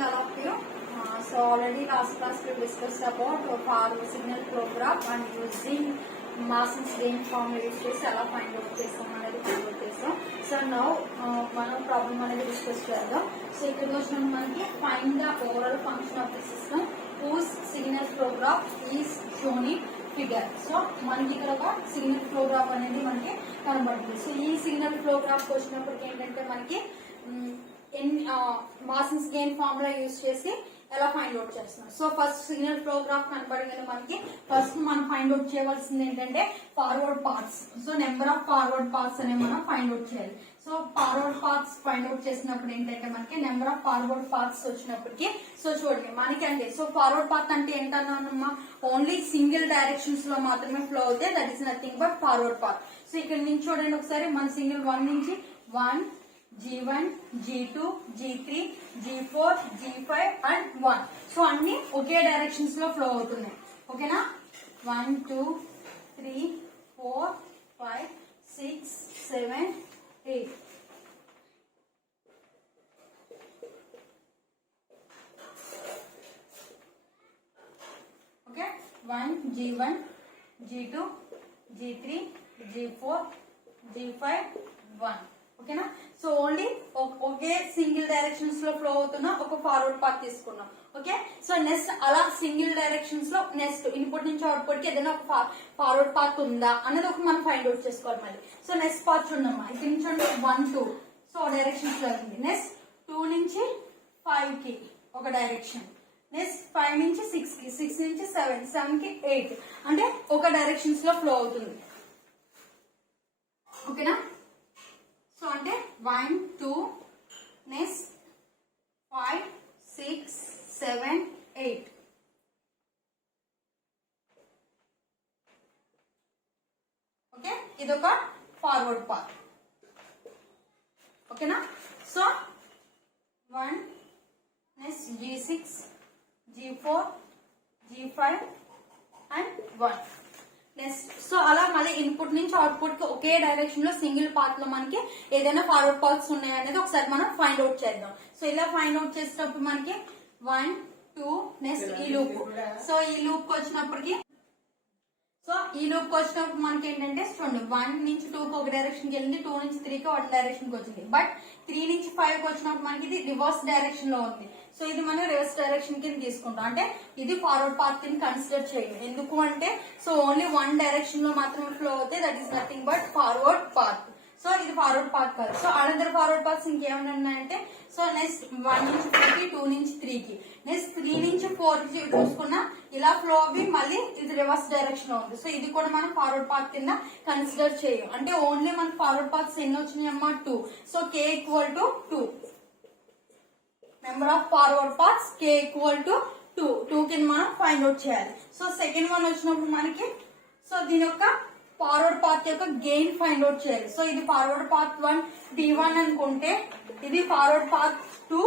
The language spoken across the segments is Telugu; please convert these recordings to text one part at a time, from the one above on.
morning all of you. So already last class we discussed about for signal flow graph and using Mason's gain formula use చేసి ఎలా ఫైండ్ అవుట్ చేస్తాం అనేది ఫైండ్ అవుట్ చేస్తాం. సో నౌ మనం ప్రాబ్లమ్ అనేది డిస్కస్ చేద్దాం. సో ఇక్కడ వచ్చిన మనకి find the overall function of the system whose signal flow graph is shown in figure. So మనకి ఇక్కడ ఒక సిగ్నల్ ఫ్లో గ్రాఫ్ అనేది మనకి కనబడుతుంది. సో ఈ సిగ్నల్ ఫ్లో గ్రాఫ్ వచ్చినప్పటికి ఏంటంటే మనకి మాసన్స్ గెయిన్ ఫార్ములా యూజ్ చేసి ఎలా ఫైండ్ అవుట్ చేస్తున్నాం. So first signal flow graph కనబడగానే మనకి ఫస్ట్ మనం ఫైండ్ అవుట్ చేయవలసింది ఏంటంటే forward paths. So number of forward paths అనేవి మనం ఫైండ్ అవుట్ చేయాలి. So forward paths find out చేసినప్పుడు ఏంటంటే మనకి నెంబర్ ఆఫ్ ఫార్వర్డ్ పాత్స్ వచ్చినప్పటికి సో చూడండి మనకి అంటే సో ఫార్వర్డ్ పాత్ అంటే ఏంటన్నా ఓన్లీ సింగిల్ డైరెక్షన్స్ లో మాత్రమే ఫ్లో అవుతాయి. That is nothing but forward path. So ఇక్కడ నుంచి చూడండి ఒకసారి మన సింగిల్ 1 నుంచి 1 G1, G2, G3, G4, G5 and 1. So అన్ని ఒకే డైరెక్షన్స్ లో ఫ్లో అవుతున్నాయి. ఓకేనా 1 2 3 4 5 6 7 8. Okay 1 G1, G2, G3, G4, G5 1. ఓకేనా సో ఓన్లీ ఒకే సింగిల్ డైరెక్షన్స్ లో ఫ్లో అవుతున్న ఒక ఫార్వర్డ్ పాత్ తీసుకున్నాం. ఓకే సో నెక్స్ట్ అలా సింగిల్ డైరెక్షన్స్ లో నెక్స్ట్ ఇన్పుట్ నుంచి అవుట్పుట్ కి ఏదైనా ఒక ఫార్వర్డ్ పాత్ ఉందా అనేది ఒక మనం ఫైండ్ అవుట్ చేసుకోవాలి మళ్ళీ. సో నెక్స్ట్ పాత్ చూడమ్మా ఇక్కడ నుంచి 1 2 సో డైరెక్షన్స్ లో ఉంది. నెక్స్ట్ 2 నుంచి 5 కి ఒక డైరెక్షన్. నెక్స్ట్ 5 నుంచి 6 కి 6 నుంచి 7 7 కి 8 అంటే ఒక డైరెక్షన్స్ లో ఫ్లో అవుతుంది. ఓకేనా సో అంటే 1 2 నెక్స్ట్ 5 6 7 8. ఓకే ఇదొక ఫార్వర్డ్ పాత్. ఓకేనా so 1 next G6 G4 G5 and 1. Next so అలా మళ్ళీ ఇన్పుట్ నుంచి అవుట్పుట్ కి ఒకే డైరెక్షన్ లో సింగిల్ పాత్ లో మనకి ఏదైనా ఫార్వర్డ్ పాత్స్ ఉన్నాయి అనేది ఒకసారి మనం ఫైండ్ అవుట్ చేద్దాం. సో ఇలా ఫైండ్ అవుట్ చేసేటప్పుడు మనకి 1 2 నెక్స్ట్ ఈ లూప్. సో ఈ లూప్ వచ్చినప్పటికి మనకి ఏంటంటే చూడండి 1 నుంచి 2 కి ఒక డైరెక్షన్ కి వెళ్ళింది, 2 నుంచి 3 కి ఒక డైరెక్షన్ కి వచ్చింది. బట్ 3 నుంచి 5 కి వచ్చినప్పుడు మనకి ఇది రివర్స్ డైరెక్షన్ లో ఉంది. సో ఇది మనం రివర్స్ డైరెక్షన్ కింద తీసుకుంటాం. అంటే ఇది ఫార్వర్డ్ పాత్ కింద కన్సిడర్ చేయం. ఎందుకు అంటే సో ఓన్లీ 1 డైరెక్షన్ లో మాత్రమే ఫ్లో అవుతాయి. That is nothing but forward path. So ఇది ఫార్వర్డ్ పాత్ కాదు. సో అనదర్ ఫార్వర్డ్ పాత్స్ ఇంకేమైనా ఉన్నాయంటే సో నెక్స్ట్ 1 నుంచి 2 కి 2 నుంచి 3 కి నెక్స్ట్ 3 నుంచి 4 కి చూసుకున్నా ఇలా ఫ్లో అవి మళ్ళీ ఇది రివర్స్ డైరెక్షన్ లో ఉంది. సో ఇది కూడా మనం ఫార్వర్డ్ పాత్ కింద కన్సిడర్ చేయం. అంటే ఓన్లీ మనకి ఫార్వర్డ్ పాత్స్ ఎన్ని వచ్చినాయి అమ్మా 2. So K equal to 2. Number of forward paths K equal to 2 కింద మనం ఫైండ్ అవుట్ చేయాలి. సో సెకండ్ వన్ వచ్చినప్పుడు మనకి సో దీని యొక్క ఫార్వర్డ్ పాత్ యొక్క గెయిన్ ఫైండ్ అవుట్ చేయాలి. సో ఇది ఫార్వర్డ్ పాత్ 1 T1 అనుకుంటే ఇది ఫార్వర్డ్ పాత్ 2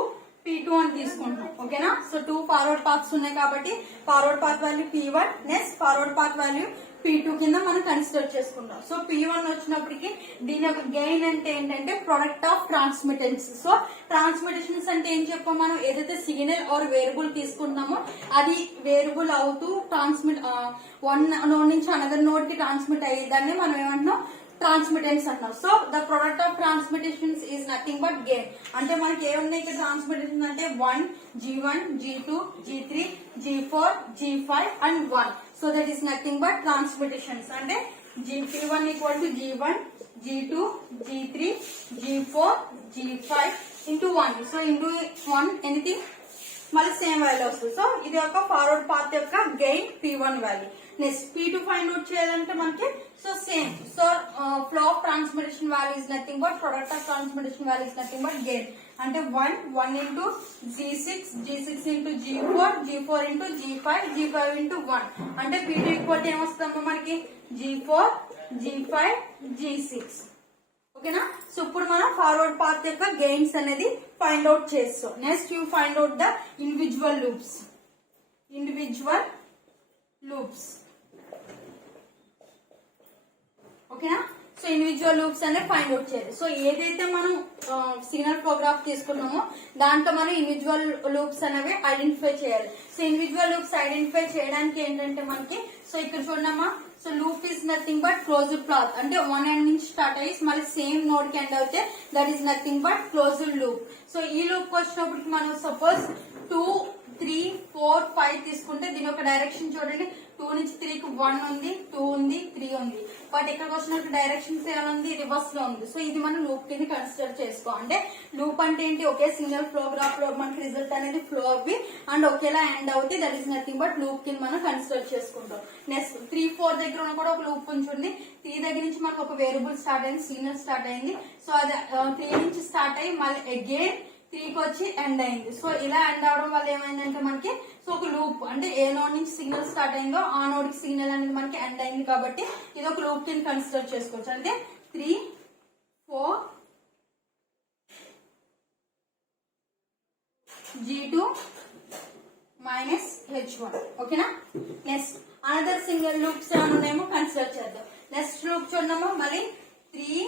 P2 అని తీసుకుంటాం. ఓకేనా సో 2 ఫార్వర్డ్ పాత్స్ ఉన్నాయి కాబట్టి forward path value P1 next forward path value P2 కింద మనం కన్సిడర్ చేసుకుంటాం. సో P1 వచ్చినప్పటికి దీని యొక్క గెయిన్ అంటే ఏంటంటే ప్రొడక్ట్ ఆఫ్ ట్రాన్స్మిటెన్స్. సో ట్రాన్స్మిటేషన్స్ అంటే ఏం చెప్పాం మనం ఏదైతే సిగ్నల్ ఆర్ వేరియబుల్ తీసుకుంటామో అది వేరియబుల్ అవుతూ ట్రాన్స్మిట్ వన్ నోడ్ నుంచి అనదర్ నోడ్ కి ట్రాన్స్మిట్ అయ్యేదాన్ని మనం ఏమంటున్నాం ట్రాన్స్మిటెన్స్ అంటున్నాం. So the product of transmittances is nothing but gain. అంటే మనకి ఏమున్నాయి ఇక్కడ ట్రాన్స్మిటేషన్ అంటే 1 G1 G2 G3 G4 G5 and 1. So that is nothing but transmutations. అంటే P1 equal to G1 G2 G3 G4 G5 into 1. So into 1 anything మళ్ళీ సేమ్ వాల్యూ వస్తుంది. సో ఇది ఒక ఫార్వర్డ్ పాత్ యొక్క gain P1 value. Next P2 find out చేయాలంటే మనకి so same. So flow of transmutation value is nothing but product of transmutation value is nothing but gain. అంటే 1 into G6 into G4 G4 into G5 G5 into 1. అంటే P2 ఈక్వల్ ఏమొస్తుందమ్మా మనకి G4 G5 G6. ఓకేనా సో ఇప్పుడు మనం ఫార్వర్డ్ పాత్ యొక్క గెయిన్స్ అనేది ఫైండ్ అవుట్ చేస్తాం. Next you find out the individual loops. ఓకేనా సో ఇండివిజువల్ లూప్స్ అనేది ఫైండ్ అవుట్ చేయాలి. సో ఏదైతే మనం సిగ్నల్ ఫ్లో గ్రాఫ్ తీసుకున్నామో దాంట్లో మనం ఇండివిజువల్ లూప్స్ అనేవి ఐడెంటిఫై చేయాలి. సో ఇండివిజువల్ లూప్స్ ఐడెంటిఫై చేయడానికి ఏంటంటే మనకి, సో ఇక్కడ చూడమ్మా, so loop is nothing but closed path, అంటే వన్ ఎండ్ నుంచి స్టార్ట్ అయ్యి మళ్ళీ సేమ్ నోడ్ కి ఎండ్ అవుతే that is nothing but closed loop. So ఈ లూప్ కి వచ్చినప్పటికి మనం సపోజ్ 2, 3, 4, 5 తీసుకుంటే దీని ఒక డైరెక్షన్ చూడండి, 2 నుంచి 3 కి 1 ఉంది, 2 ఉంది, 3 ఉంది. బట్ ఇక్కడికి వచ్చినట్టు డైరెక్షన్స్ ఏముంది, రివర్స్ లో ఉంది. సో ఇది మనం లూప్ కింద కన్సిడర్ చేసుకో. అంటే లూప్ అంటే ఏంటి, ఒకే సింగిల్ ఫ్లో గ్రాఫ్ లో మనకి రిజల్ట్ అనేది ఫ్లో అవ్వి అండ్ ఒకేలా ఎండ్ అవుతుంది. That is nothing but loop కింద మనం కన్సిడర్ చేసుకుంటాం. నెక్స్ట్ 3, 4 దగ్గర ఉన్న కూడా ఒక లూప్ ఉంచుంది. 3 దగ్గర నుంచి మనకు ఒక వేరియబుల్ స్టార్ట్ అయింది, సిగ్నల్ స్టార్ట్ అయింది. సో అది 3 నుంచి స్టార్ట్ అయ్యి మళ్ళీ అగైన్ 3కి వచ్చి ఎండ్ అయింది. సో ఇలా ఎండ్ అవడం వల్ల ఏమైందంటే మనకి, సో ఒక లూప్ అంటే ఏ నోడ్ నుంచి సిగ్నల్ స్టార్ట్ అయిందో ఆ నోడ్ కి సిగ్నల్ అనేది మనకి ఎండ్ అయింది కాబట్టి ఇది ఒక లూప్ కింద కన్సిడర్ చేసుకోవచ్చు. అంటే 3, 4 G2 మైనస్ H1. ఓకేనా. నెక్స్ట్ అనదర్ సింగిల్ లూప్స్ ఏమైనా ఉన్నాయేమో కన్సిడర్ చేద్దాం. నెక్స్ట్ లూప్ చూద్దాము. మళ్ళీ 3,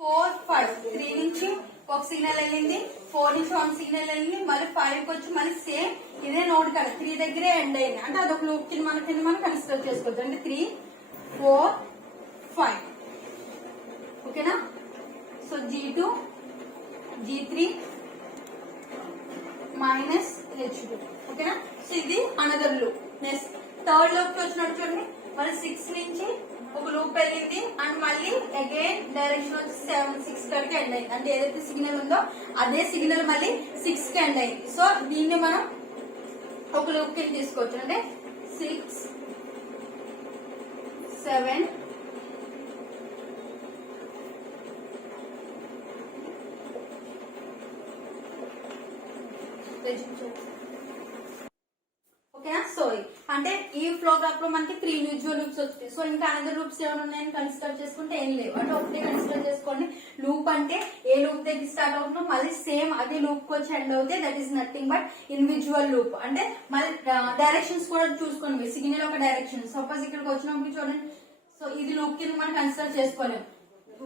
4, 5 3 నుంచి ఒక సిగ్నల్ వెళ్ళింది, 4 నుంచి 1 సిగ్నల్ వెళ్ళింది, మళ్ళీ 5కి వచ్చి మళ్ళీ సేమ్ ఇదే నోడ్ కదా 3 దగ్గరే ఎండ్ అయింది. అంటే అదొక లూప్ కింద మనం కన్సిడర్ చేసుకోవచ్చు. అంటే 3, 4, 5. ఓకేనా. So G2, G3 minus H2. ఓకేనా. సో ఇది another loop. Next third loop కి వచ్చినట్టు చూడండి, మళ్ళీ 6 నుంచి ఒక లూప్ వెళ్ళింది అండ్ మళ్ళీ అగైన్ డైరెక్షన్ వచ్చి 7, 6 కడికి ఎండ్ అయింది. అంటే ఏదైతే సిగ్నల్ ఉందో అదే సిగ్నల్ మళ్ళీ 6 కి ఎండ్ అయింది. సో దీన్ని మనం ఒక లూప్ కింద తీసుకోవచ్చు. అంటే 6, 7, 8. ఓకేనా. సో అంటే ఈ ఫ్లో గ్రాఫ్ లో మనకి 3 ఇండివిజువల్ లూప్స్ వచ్చాయి. సో ఇంకా అనదర్ లూప్స్ ఏమైనా ఉన్నాయని కన్సిడర్ చేసుకుంటే ఏం లేవు. అంటే ఒకటే కన్సిడర్ చేసుకోండి. లూప్ అంటే ఏ లూప్ దగ్గర స్టార్ట్ అవుతుందో మళ్ళీ సేమ్ అదే లూప్ కి వచ్చి ఎండ్ అవుతే that is nothing but individual loop. అంటే మళ్ళీ డైరెక్షన్స్ కూడా చూసుకోండి. సిగ్నల్ ఒక డైరెక్షన్, సపోజ్ ఇక్కడికి వచ్చినప్పుడు చూడండి. సో ఇది లూప్ కింద మనం కన్సిడర్ చేసుకోలేము.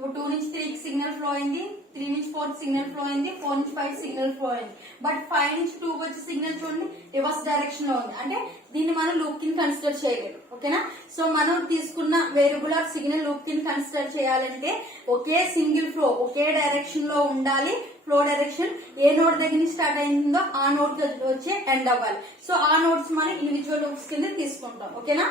2 నుంచి 3 కి సిగ్నల్ ఫ్లో అయింది, 3 నుంచి 4 కి సిగ్నల్ ఫ్లో అయింది, 4 నుంచి 5 సిగ్నల్ ఫ్లో అయింది. బట్ 5 నుంచి 2 వచ్చే సిగ్నల్ చూడండి రివర్స్ డైరెక్షన్ లో ఉంది. అంటే దీన్ని మనం లూప్ కింద కన్సిడర్ చేయలేదు. ఓకేనా. సో మనం తీసుకున్న వేరియబుల్ ఆర్ సిగ్నల్ లూప్ కింద కన్సిడర్ చేయాలంటే ఒకే సింగిల్ ఫ్లో ఒకే డైరెక్షన్ లో ఉండాలి. ఫ్లో డైరెక్షన్ ఏ నోడ్ దగ్గర నుంచి స్టార్ట్ అయిందో ఆ నోడ్ కి వచ్చి ఎండ్ అవ్వాలి. సో ఆ నోడ్స్ మనం ఇండివిజువల్ లూప్స్ కింద తీసుకుంటాం. ఓకేనా.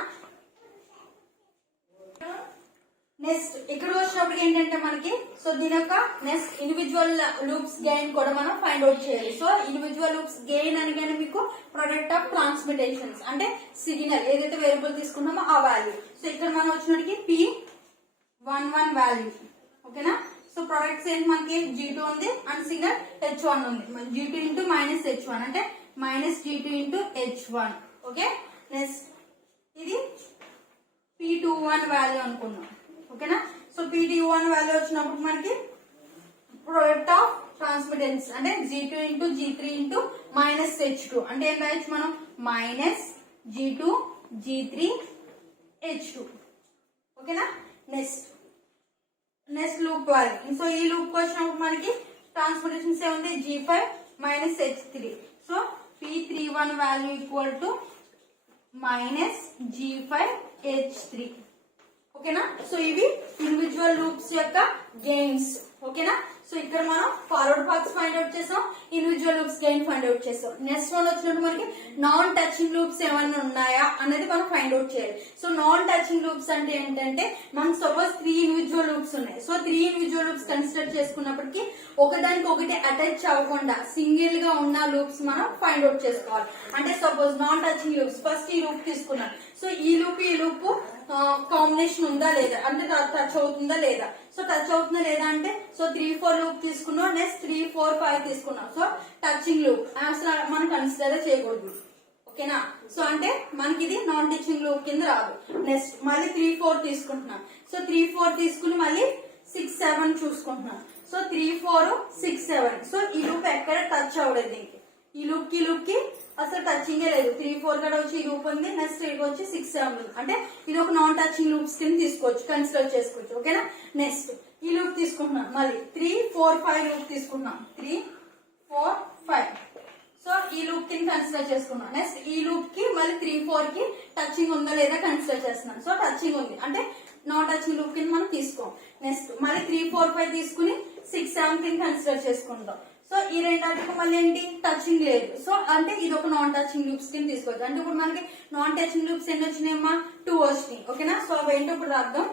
నెక్స్ట్ ఇక్కడ వచ్చినప్పుడు ఏంటంటే మనకి, సో దీని యొక్క నెక్స్ట్ ఇండివిజువల్ లూప్స్ గెయిన్ కూడా మనం ఫైండ్ అవుట్ చేయాలి. సో ఇండివిజువల్ లూప్స్ గెయిన్ అనగానే మీకు ప్రొడక్ట్ ఆఫ్ ట్రాన్స్మిటేషన్స్ అంటే సిగ్నల్ ఏదైతే వేరియబుల్ తీసుకున్నామో ఆ వాల్యూ. సో ఇక్కడ మనం వచ్చినప్పటికి P11 వాల్యూ. ఓకేనా. సో ప్రొడక్ట్స్ ఏంటి మనకి G2 ఉంది అండ్ సిగ్నల్ H1 ఉంది. G2 ఇంటూ మైనస్ H1 అంటే minus G2 into H1. Okay. Next ఇది P21 వాల్యూ అనుకున్నాం. ఓకేనా. సో P21 వాల్యూ వచ్చినప్పుడు మనకి ప్రొడక్ట్ ఆఫ్ ట్రాన్స్మిటెన్స్ అంటే G2 into G3 into minus H2 అంటే ఏం రాయొచ్చు మనం మైనస్ G2 G3 H2. ఓకేనా. Next loop value. సో ఈ లూప్ వచ్చినప్పుడు మనకి ట్రాన్స్మిటేషన్స్ ఏముంది G5 minus H3. So P31 value equal to minus G5 H3. ఓకేనా. సో ఇవి ఇండివిజువల్ లూప్స్ యొక్క గెయిన్స్. ఓకేనా. సో ఇక్కడ మనం ఫార్వర్డ్ పాత్స్ ఫైండ్ అవుట్ చేసాం, individual loops gain find out చేసాం. నెక్స్ట్ వన్ వచ్చినట్టు మనకి నాన్ టచింగ్ లూప్స్ ఏమైనా ఉన్నాయా అనేది మనం ఫైండ్ అవుట్ చేయాలి. సో నాన్ టచింగ్ లూప్స్ అంటే ఏంటంటే మనకు సపోజ్ 3 ఇండివిజువల్ లూప్స్ ఉన్నాయి. సో 3 ఇండివిజువల్ లూప్స్ కన్సిడర్ చేసుకున్నప్పటికీ ఒకదానికి ఒకటి అటాచ్ అవ్వకుండా సింగిల్ గా ఉన్న లూప్స్ మనం ఫైండ్ అవుట్ చేసుకోవాలి. అంటే suppose non touching loops first ఈ లూప్ తీసుకున్నాం. సో ఈ లూప్ కాంబినేషన్ ఉందా లేదా అంటే టచ్ అవుతుందా లేదా. సో టచ్ అవుతుందా లేదా అంటే సో 3, 4 లూప్ తీసుకున్నాం. నెక్స్ట్ 3, 4, 5 తీసుకున్నాం. సో టచింగ్ లూప్ అసలు మనం కన్సిడర్ చేయకూడదు. ఓకేనా. సో అంటే మనకి ఇది నాన్ టచింగ్ లూప్ కింద రాదు. నెక్స్ట్ మళ్ళీ 3, 4 తీసుకుంటున్నాం. సో 3, 4 తీసుకుని మళ్ళీ 6, 7 చూసుకుంటున్నాం. సో 3, 4, 6, 7. సో ఈ లూప్ ఎక్కడ టచ్ అవ్వలేదు. దీనికి ఈ లూప్ కి అసలు టచింగే లేదు. 3 4 కూడా వచ్చి ఈ లూప్ ఉంది. నెక్స్ట్ ఇది వచ్చి 6 7 ఉంది. అంటే ఇది ఒక నాన్ టచింగ్ లూప్స్ కింద తీసుకోవచ్చు, కన్సిడర్ చేసుకోవచ్చు. ఓకేనా. నెక్స్ట్ ఈ లూప్ తీసుకుంటున్నాం, మళ్ళీ 3 4 5 లూప్ తీసుకున్నాం. 3 4 5. సో ఈ లూప్ కింద కన్సిడర్ చేసుకున్నాం. నెక్స్ట్ ఈ లూప్ కి మళ్ళీ 3 4 కి టచింగ్ ఉందా లేదా కన్సిడర్ చేస్తున్నాం. సో టచింగ్ ఉంది అంటే నాన్ టచింగ్ లూప్ కింద మనం తీసుకోం. నెక్స్ట్ మళ్ళీ 3 4 5 తీసుకుని 6 7 కింద కన్సిడర్ చేసుకుంటాం. సో ఈ రెండాటికి మళ్ళీ ఏంటి టచింగ్ లేదు. సో అంటే ఇది ఒక నాన్ టచింగ్ లూప్స్ కింద తీసుకోవచ్చు. అంటే ఇప్పుడు మనకి నాన్ టచింగ్ లూప్స్ ఎన్ని వచ్చినాయమ్మా, 2 వచ్చినాయి. ఓకేనా. సో అవి ఏంటో ఇప్పుడు రాద్దాం.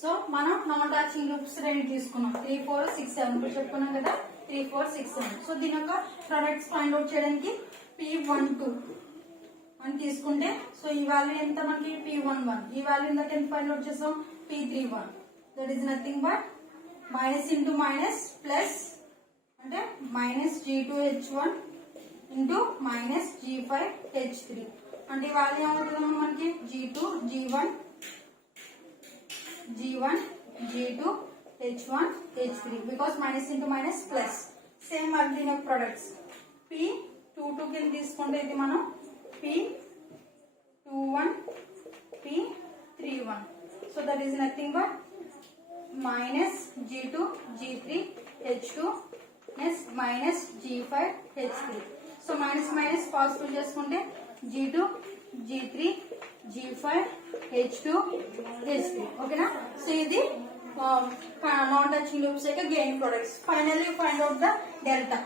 సో మనం నాన్ టచింగ్ లూప్స్ రెండు తీసుకున్నాం, 3 4 6 7 ఇప్పుడు చెప్పుకున్నాం కదా, 3 4 6 7. సో దీని యొక్క ప్రొడక్ట్స్ ఫైండ్ అవుట్ చేయడానికి P12 అని తీసుకుంటే, సో ఈ వాల్యూ ఎంత మనకి P11, ఈ వాల్యూ ఇందాక ఎంత ఫైండ్ అవుట్ చేసాం P31. That is nothing but minus into minus plus అంటే minus G2H1 into minus G5H3. అంటే ఈ వాల్యూ ఏమవుతుందమ్మా మనకి G2 G1 G2 H1 H3 because minus into minus plus. Same అది దీని యొక్క ప్రొడక్ట్స్ P22 కింద తీసుకుంటే ఇది మనం P21 P31. So that is nothing but minus G2 G3 H2 next minus G5H3. So minus minus positive చేసుకుంటే G2 G3 G5H2 H3. ఓకేనా. సో ఇది నాన్ టచింగ్ లూప్స్ యొక్క gain products. Finally find out the delta.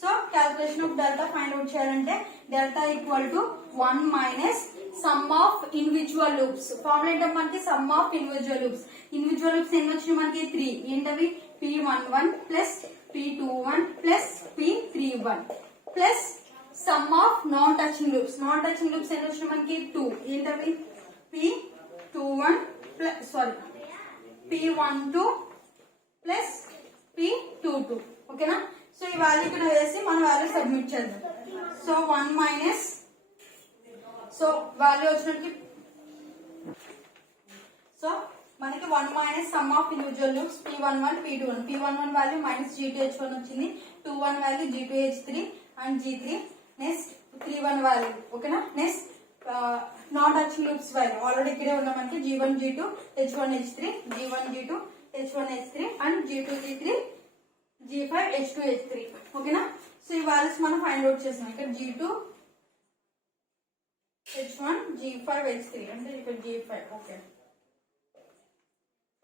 So calculation of delta find out చేయాలంటే delta equal to 1 minus sum of individual loops. Formula ఏంటో మనకి sum of individual loops. Individual loops ఎన్ని వచ్చినాయి మనకి 3. ఏంటవి P11 plus P21 plus P31 plus some of non touching loops. Non touching loops ఎన్ని వచ్చినాయి మనకి 2. ఏంటవి P21 plus P12 plus P22. ఓకేనా. సో ఈ వాల్యూ ఇక్కడ వేసి మన వాల్యూ సబ్మిట్ చేద్దాం. సో 1 మైనస్, సో వాల్యూ వచ్చినట్టు, సో మనకి 1 minus sum of individual loops P11 P21. P11 value minus G2H1 వచ్చింది, 21 value G2H3 and G3. Next 31 value. ఓకేనా. Next non touching loops value already ఇక్కడే ఉన్న మనకి G1 G2 H1 H3 G1 G2 H1 H3 and G2 G3 G5 H2 H3. ఓకేనా. సో ఈ వాల్యూస్ మనం ఫైండ్ అవుట్ చేసాం. ఇక్కడ G2 H1 G5 H3 అంటే ఇక్కడ G5. ఓకే.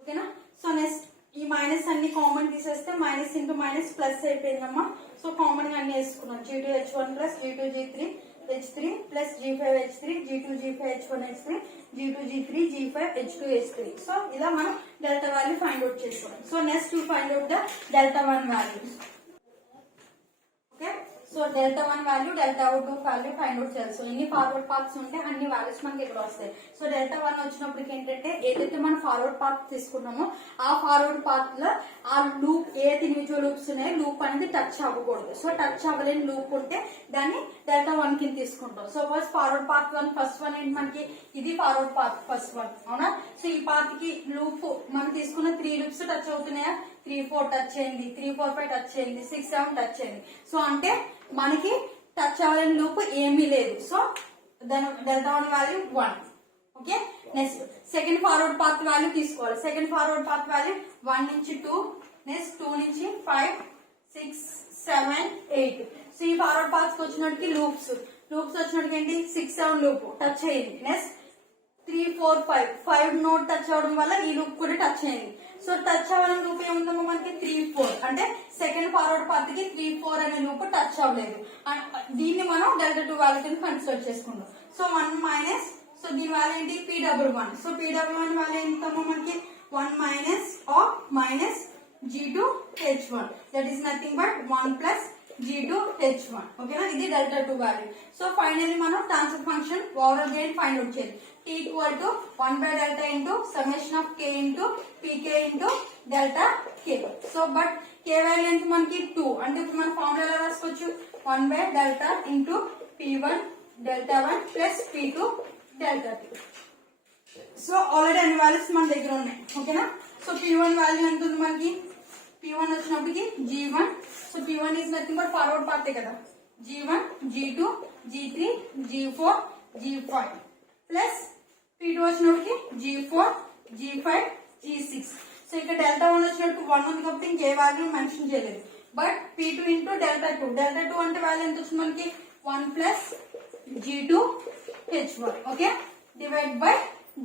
ఓకేనా. సో నెక్స్ట్ ఈ మైనస్ అన్ని కామన్ తీసేస్తే మైనస్ ఇంటూ మైనస్ ప్లస్ అయిపోయిందమ్మా. సో కామన్ గా అన్ని వేసుకున్నాం. G2 H1 plus G2 G3 H3 plus G5 H3 G2 G5 H1 H3 G2 G3 G5 H2 H3. So ఇలా మనం డెల్టా వాల్యూ ఫైండ్ అవుట్ చేసుకోవాలి. So next to find out the delta 1 value. Okay. So delta 1 value delta 2 value find out చేయాలి. సో ఎన్ని ఫార్వర్డ్ పాత్స్ ఉంటే అన్ని వాల్యూస్ మనకి ఇక్కడ వస్తాయి. సో డెల్టా 1 వచ్చినప్పటికి ఏంటంటే ఏదైతే మనం ఫార్వర్డ్ పాత్ తీసుకున్నామో ఆ ఫార్వర్డ్ పాత్ లో ఆ లూప్ ఏదైతే ఇండివిజువల్ లూప్స్ ఉన్నాయో లూప్ అనేది టచ్ అవ్వకూడదు. సో టచ్ అవ్వలేని లూప్ ఉంటే దాన్ని డెల్టా 1 కింద తీసుకుంటాం. So first forward path 1 first one ఏంటి మనకి ఇది ఫార్వర్డ్ పాత్ ఫస్ట్ వన్. అవునా. సో ఈ పాత్ కి లూప్ మనం తీసుకున్న 3 లూప్స్ టచ్ అవుతున్నాయా, 3 4 టచ్ అయింది, 3 4 5 టచ్ అయింది, 6 7 టచ్ అయింది. సో అంటే మనకి టచ్ అవ్వలేని లూప్ ఏమీ లేదు. సో దాని delta 1 value 1. Okay. Next second forward path value తీసుకోవాలి. సెకండ్ ఫార్వర్డ్ పాత్ వాల్యూ 1 నుంచి 2, నెక్స్ట్ 2 నుంచి 5 6 7 8. సో ఈ ఫార్వర్డ్ పాత్ వచ్చినట్టుకి లూప్స్ వచ్చినట్టుకి ఏంటి 6 7 లూప్ టచ్ అయ్యింది. నెక్స్ట్ 3 4 5 నోట్ టచ్ అవడం వల్ల ఈ లూప్ కూడా టచ్ అయింది. సో టచ్ అవ్వడం లూప్ ఏముందమ్మా మనకి 3 4. అంటే సెకండ్ ఫార్వర్డ్ పాత్ కి 3 4 అనే లూప్ టచ్ అవ్వలేదు. దీన్ని మనం డెల్టా 2 వాల్యూ కింద కన్సిడర్ చేసుకుందాం. సో 1 మైనస్, సో దీని వాల్యూ ఏంటి P11. సో P11 వాల్యూ ఎంతమ్మా మనకి 1 minus of minus G2 H1 that is nothing but 1 plus G2 H1. ఓకేనా. ఇది డెల్టా 2 వాల్యూ. సో ఫైనల్లీ మనం transfer function overall gain find out చేయాలి. T equal to 1 by delta into summation of K into Pk into delta K. So but K value ఎంత మనకి 2. అంటే ఇప్పుడు మన ఫార్ములా ఎలా రాసుకోవచ్చు 1 by delta into P1 delta 1 plus P2 delta 2. So already అన్ని వాల్యూస్ మన దగ్గర ఉన్నాయి. ఓకేనా. సో P1 వాల్యూ ఎంత ఉంది మనకి P1 వచ్చినప్పటికి G1. So P1 is nothing but forward path కదా. G1, G2, G3, G4, G5 plus P2 వచ్చినప్పటికి G4, G5, G6. సో ఇక్కడ డెల్టా 1 వచ్చినట్టు 1 ఉంది కాబట్టి ఇంకే వాల్యూ మెన్షన్ చేయలేదు. But P2 into delta 2, delta 2 అంటే వాల్యూ ఎంత వచ్చింది మనకి 1 plus G2 H1. Okay, divide by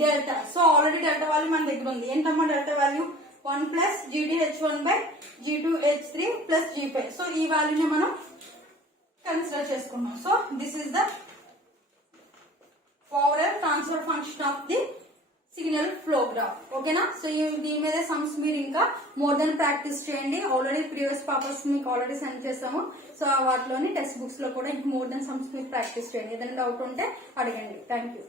delta. So already delta value మన దగ్గర ఉంది. ఏంటమ్మా delta value 1 plus G2 H1 by G2 H3 plus G5. So ఈ వాల్యూని మనం కన్సిడర్ చేసుకున్నాం. So this is the power transfer function of the signal flow graph. ఓకేనా? సో దీని మీద సమ్స్ మీరు ఇంకా మోర్ దెన్ ప్రాక్టీస్ చేయండి. ఆల్రెడీ ప్రీవియస్ పేపర్స్ మీకు ఆల్రెడీ సెండ్ చేస్తాము. సో వాటిలోని టెక్స్ట్ బుక్స్ లో కూడా ఇంకా మోర్ దెన్ సమ్స్ మీరు ప్రాక్టీస్ చేయండి. ఏదైనా డౌట్ ఉంటే అడగండి. Thank you.